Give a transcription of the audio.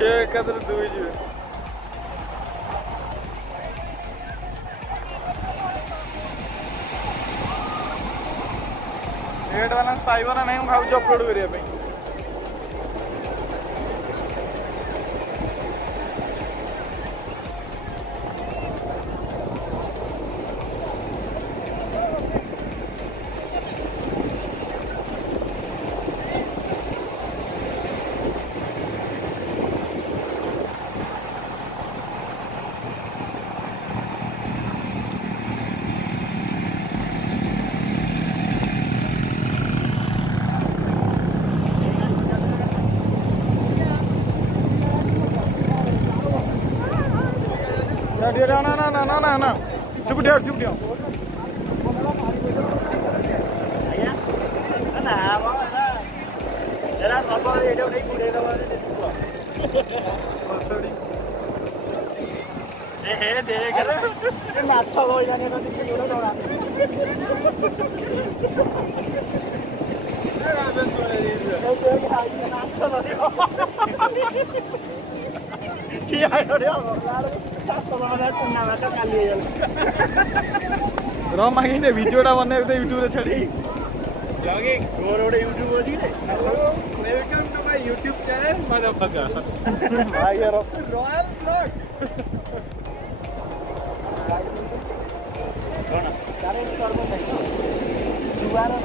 से एकादर दुई जीवे नेट बालांस पाइब ना नहीं भाव अपलोड करने ना सुबह रमागिने भिडियोटा बनाए तो यूट्यूब छाड़ी ब्लॉगिंग मोर ओडे यूट्यूब अछि रे welcome to my YouTube channel motherfucker भाई यार रॉयल ब्लॉग कोन तारे करबो भाई दुबारा